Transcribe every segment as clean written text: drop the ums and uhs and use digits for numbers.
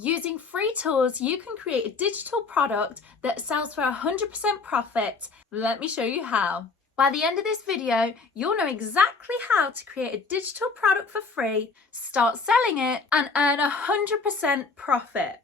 Using free tools, you can create a digital product that sells for 100% profit. Let me show you how. By the end of this video, you'll know exactly how to create a digital product for free, start selling it, and earn 100% profit.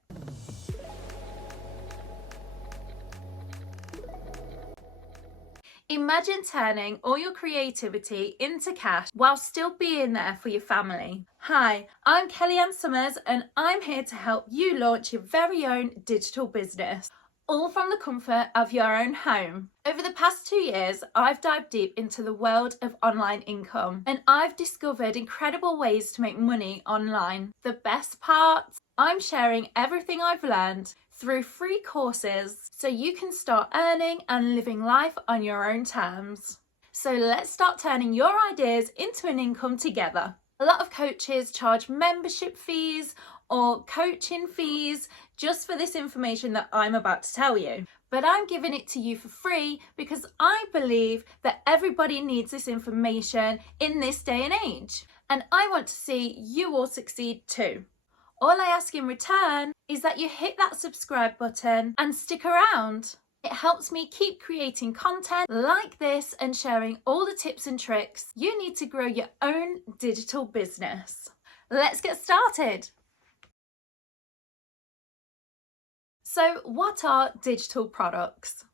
Imagine turning all your creativity into cash while still being there for your family. Hi, I'm Kellyanne Summers and I'm here to help you launch your very own digital business, all from the comfort of your own home. Over the past 2 years, I've dived deep into the world of online income and I've discovered incredible ways to make money online. The best part? I'm sharing everything I've learned through free courses so you can start earning and living life on your own terms. So let's start turning your ideas into an income together. A lot of coaches charge membership fees or coaching fees just for this information that I'm about to tell you. But I'm giving it to you for free because I believe that everybody needs this information in this day and age. And I want to see you all succeed too. All I ask in return is that you hit that subscribe button and stick around. It helps me keep creating content like this and sharing all the tips and tricks you need to grow your own digital business. Let's get started. So, what are digital products?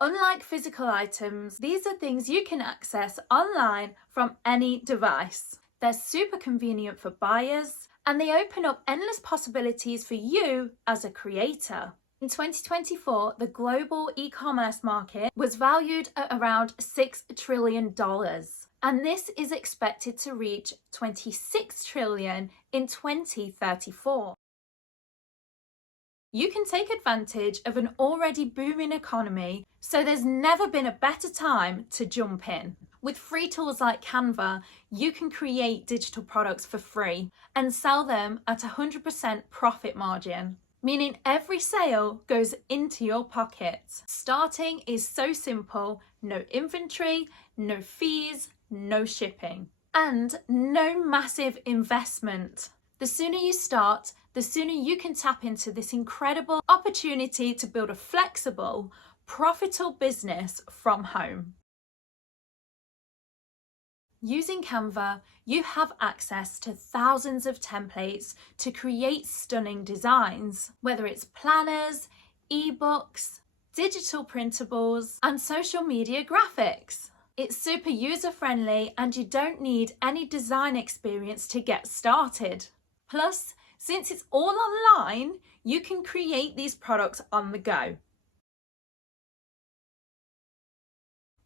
Unlike physical items, these are things you can access online from any device. They're super convenient for buyers, and they open up endless possibilities for you as a creator. In 2024, the global e-commerce market was valued at around $6 trillion, and this is expected to reach $26 trillion in 2034. You can take advantage of an already booming economy, so there's never been a better time to jump in. With free tools like Canva, you can create digital products for free and sell them at 100% profit margin, meaning every sale goes into your pocket. Starting is so simple: no inventory, no fees, no shipping, and no massive investment. The sooner you start, the sooner you can tap into this incredible opportunity to build a flexible, profitable business from home. Using Canva, you have access to thousands of templates to create stunning designs, whether it's planners, ebooks, digital printables, and social media graphics. It's super user-friendly and you don't need any design experience to get started. Plus, since it's all online, you can create these products on the go.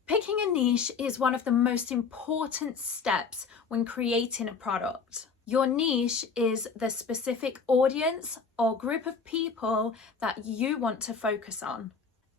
Picking a niche is one of the most important steps when creating a product. Your niche is the specific audience or group of people that you want to focus on,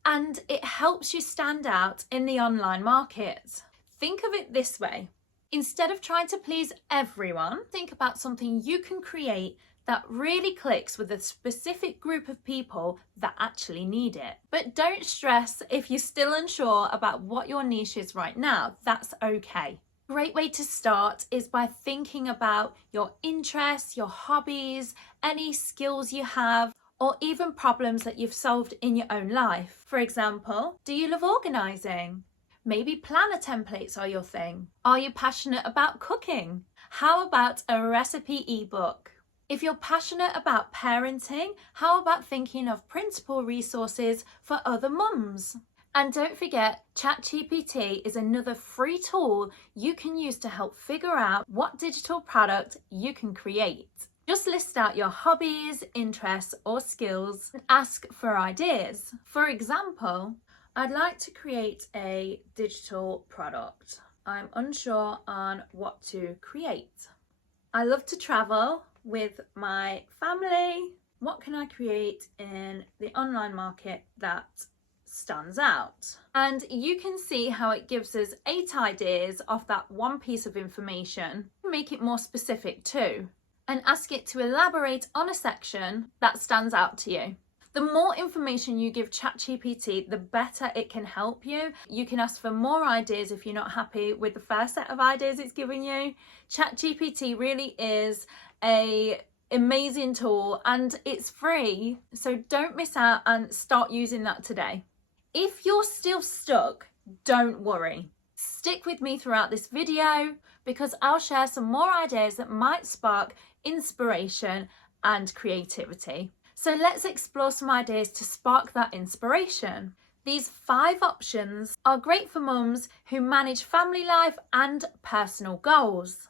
and it helps you stand out in the online market. Think of it this way. Instead of trying to please everyone, think about something you can create that really clicks with a specific group of people that actually need it. But don't stress if you're still unsure about what your niche is right now. That's okay. A great way to start is by thinking about your interests, your hobbies, any skills you have, or even problems that you've solved in your own life. For example, do you love organizing? Maybe planner templates are your thing. Are you passionate about cooking? How about a recipe ebook? If you're passionate about parenting, how about thinking of printable resources for other mums? And don't forget, ChatGPT is another free tool you can use to help figure out what digital product you can create. Just list out your hobbies, interests, or skills and ask for ideas. For example, I'd like to create a digital product. I'm unsure on what to create. I love to travel with my family. What can I create in the online market that stands out? And you can see how it gives us 8 ideas off that one piece of information. Make it more specific too, and ask it to elaborate on a section that stands out to you. The more information you give ChatGPT, the better it can help you. You can ask for more ideas if you're not happy with the first set of ideas it's giving you. ChatGPT really is a amazing tool and it's free, so don't miss out and start using that today. If you're still stuck, don't worry. Stick with me throughout this video because I'll share some more ideas that might spark inspiration and creativity. So let's explore some ideas to spark that inspiration. These 5 options are great for mums who manage family life and personal goals.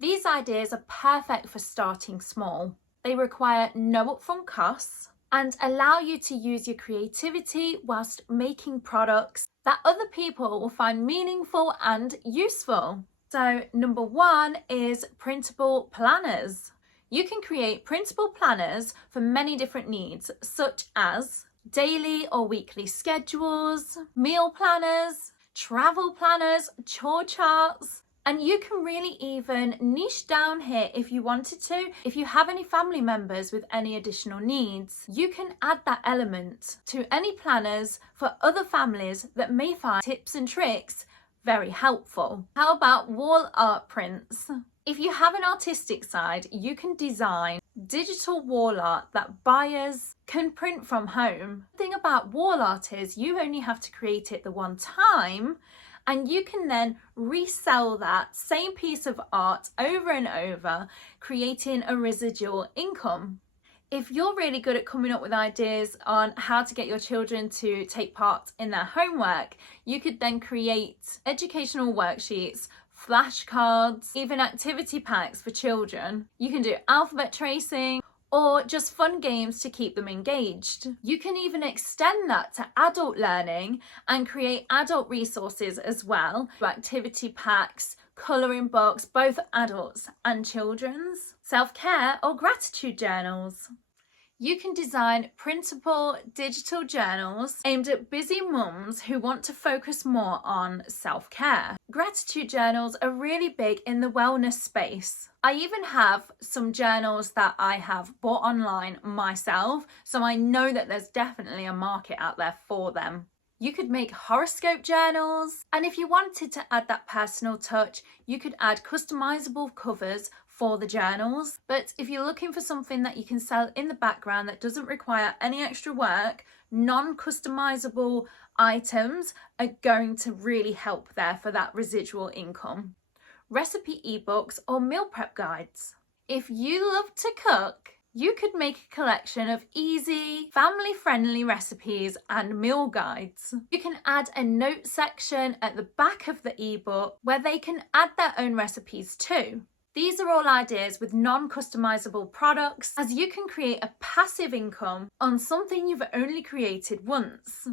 These ideas are perfect for starting small. They require no upfront costs and allow you to use your creativity whilst making products that other people will find meaningful and useful. So number 1 is printable planners. You can create printable planners for many different needs, such as daily or weekly schedules, meal planners, travel planners, chore charts, and you can really even niche down here if you wanted to. If you have any family members with any additional needs, you can add that element to any planners for other families that may find tips and tricks very helpful. How about wall art prints? If you have an artistic side, you can design digital wall art that buyers can print from home. The thing about wall art is you only have to create it the one time, and you can then resell that same piece of art over and over, creating a residual income. If you're really good at coming up with ideas on how to get your children to take part in their homework, you could then create educational worksheets, flashcards, even activity packs for children. You can do alphabet tracing or just fun games to keep them engaged. You can even extend that to adult learning and create adult resources as well, activity packs, colouring books, both adults and children's, self-care or gratitude journals. You can design printable digital journals aimed at busy mums who want to focus more on self-care. Gratitude journals are really big in the wellness space. I even have some journals that I have bought online myself, so I know that there's definitely a market out there for them. You could make horoscope journals, and if you wanted to add that personal touch, you could add customizable covers for the journals. But if you're looking for something that you can sell in the background that doesn't require any extra work, non-customizable items are going to really help there for that residual income. Recipe ebooks or meal prep guides. If you love to cook, you could make a collection of easy, family-friendly recipes and meal guides. You can add a note section at the back of the ebook where they can add their own recipes too. These are all ideas with non-customizable products, as you can create a passive income on something you've only created once.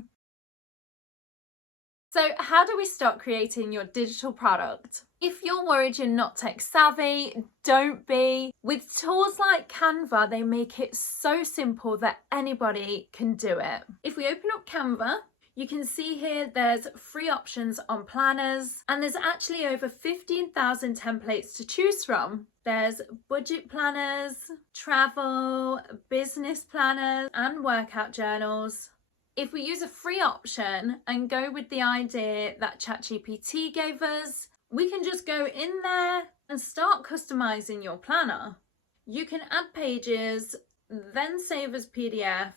So how do we start creating your digital product? If you're worried you're not tech savvy, don't be. With tools like Canva, they make it so simple that anybody can do it. If we open up Canva, you can see here there's free options on planners, and there's actually over 15,000 templates to choose from. There's budget planners, travel, business planners, and workout journals. If we use a free option and go with the idea that ChatGPT gave us, we can just go in there and start customizing your planner. You can add pages, then save as PDF,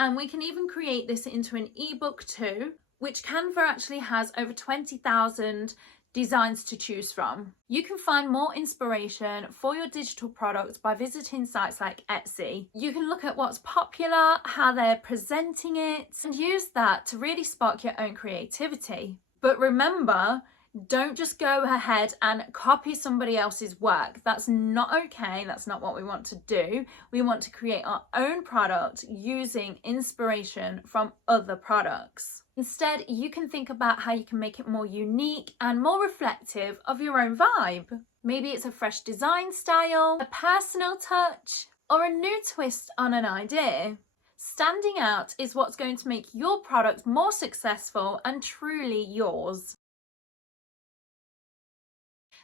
and we can even create this into an ebook too, which Canva actually has over 20,000 designs to choose from. You can find more inspiration for your digital products by visiting sites like Etsy. You can look at what's popular, how they're presenting it, and use that to really spark your own creativity. But remember, don't just go ahead and copy somebody else's work. That's not okay. That's not what we want to do. We want to create our own product using inspiration from other products. Instead, you can think about how you can make it more unique and more reflective of your own vibe. Maybe it's a fresh design style, a personal touch, or a new twist on an idea. Standing out is what's going to make your product more successful and truly yours.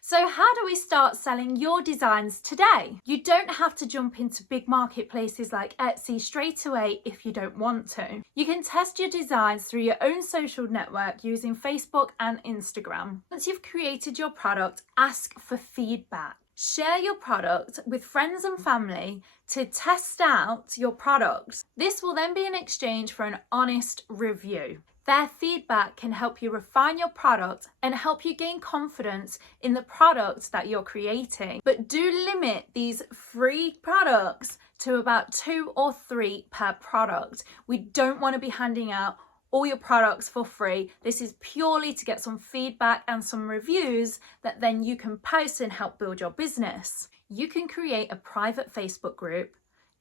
So how do we start selling your designs today? You don't have to jump into big marketplaces like Etsy straight away if you don't want to. You can test your designs through your own social network using Facebook and Instagram. Once you've created your product, ask for feedback. Share your product with friends and family to test out your product. This will then be in exchange for an honest review. Their feedback can help you refine your product and help you gain confidence in the product that you're creating. But do limit these free products to about 2 or 3 per product. We don't want to be handing out all your products for free. This is purely to get some feedback and some reviews that then you can post and help build your business. You can create a private Facebook group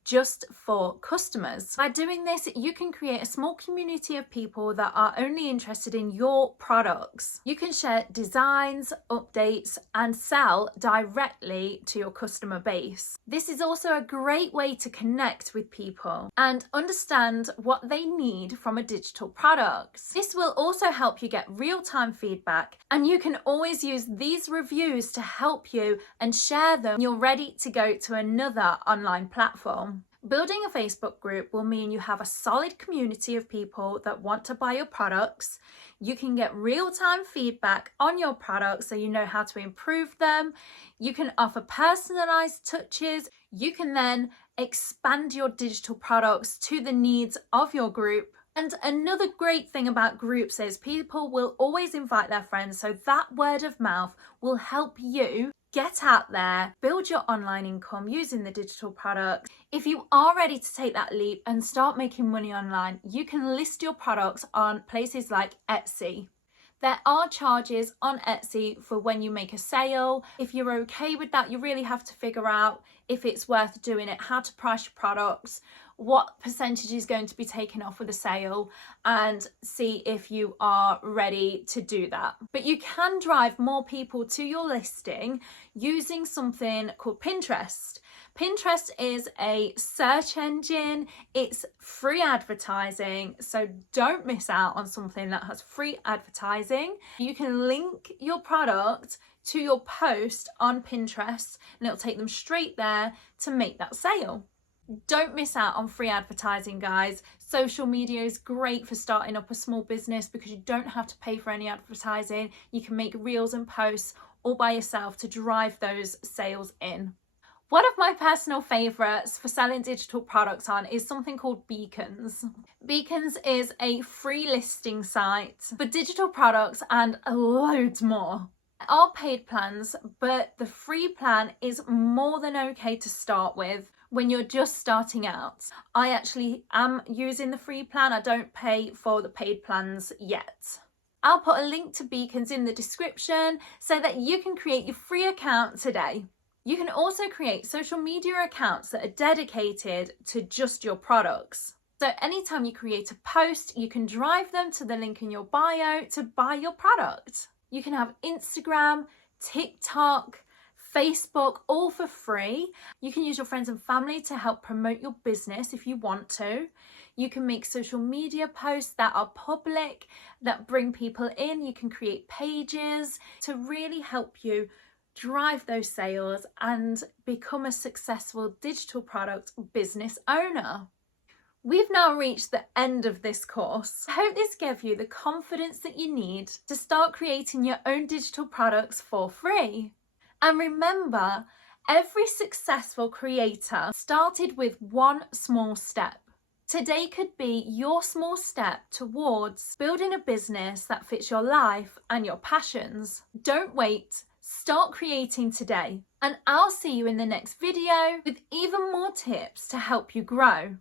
just for customers. By doing this, you can create a small community of people that are only interested in your products. You can share designs, updates, and sell directly to your customer base. This is also a great way to connect with people and understand what they need from a digital product. This will also help you get real-time feedback, and you can always use these reviews to help you and share them when you're ready to go to another online platform. Building a Facebook group will mean you have a solid community of people that want to buy your products. You can get real-time feedback on your products so you know how to improve them. You can offer personalized touches. You can then expand your digital products to the needs of your group. And another great thing about groups is people will always invite their friends, so that word of mouth will help you get out there, build your online income using the digital product. If you are ready to take that leap and start making money online, you can list your products on places like Etsy. There are charges on Etsy for when you make a sale. If you're okay with that, you really have to figure out if it's worth doing it, how to price your products, what percentage is going to be taken off with a sale, and see if you are ready to do that. But you can drive more people to your listing using something called Pinterest. Pinterest is a search engine. It's free advertising, so don't miss out on something that has free advertising. You can link your product to your post on Pinterest and it'll take them straight there to make that sale. Don't miss out on free advertising, guys. Social media is great for starting up a small business because you don't have to pay for any advertising. You can make reels and posts all by yourself to drive those sales in. One of my personal favourites for selling digital products on is something called Beacons. Beacons is a free listing site for digital products and loads more. There are paid plans, but the free plan is more than okay to start with when you're just starting out. I actually am using the free plan. I don't pay for the paid plans yet. I'll put a link to Beacons in the description so that you can create your free account today. You can also create social media accounts that are dedicated to just your products. So anytime you create a post, you can drive them to the link in your bio to buy your product. You can have Instagram, TikTok, Facebook, all for free. You can use your friends and family to help promote your business if you want to. You can make social media posts that are public, that bring people in. You can create pages to really help you drive those sales and become a successful digital product business owner. We've now reached the end of this course. I hope this gave you the confidence that you need to start creating your own digital products for free. And remember, every successful creator started with one small step. Today could be your small step towards building a business that fits your life and your passions. Don't wait, start creating today. And I'll see you in the next video with even more tips to help you grow.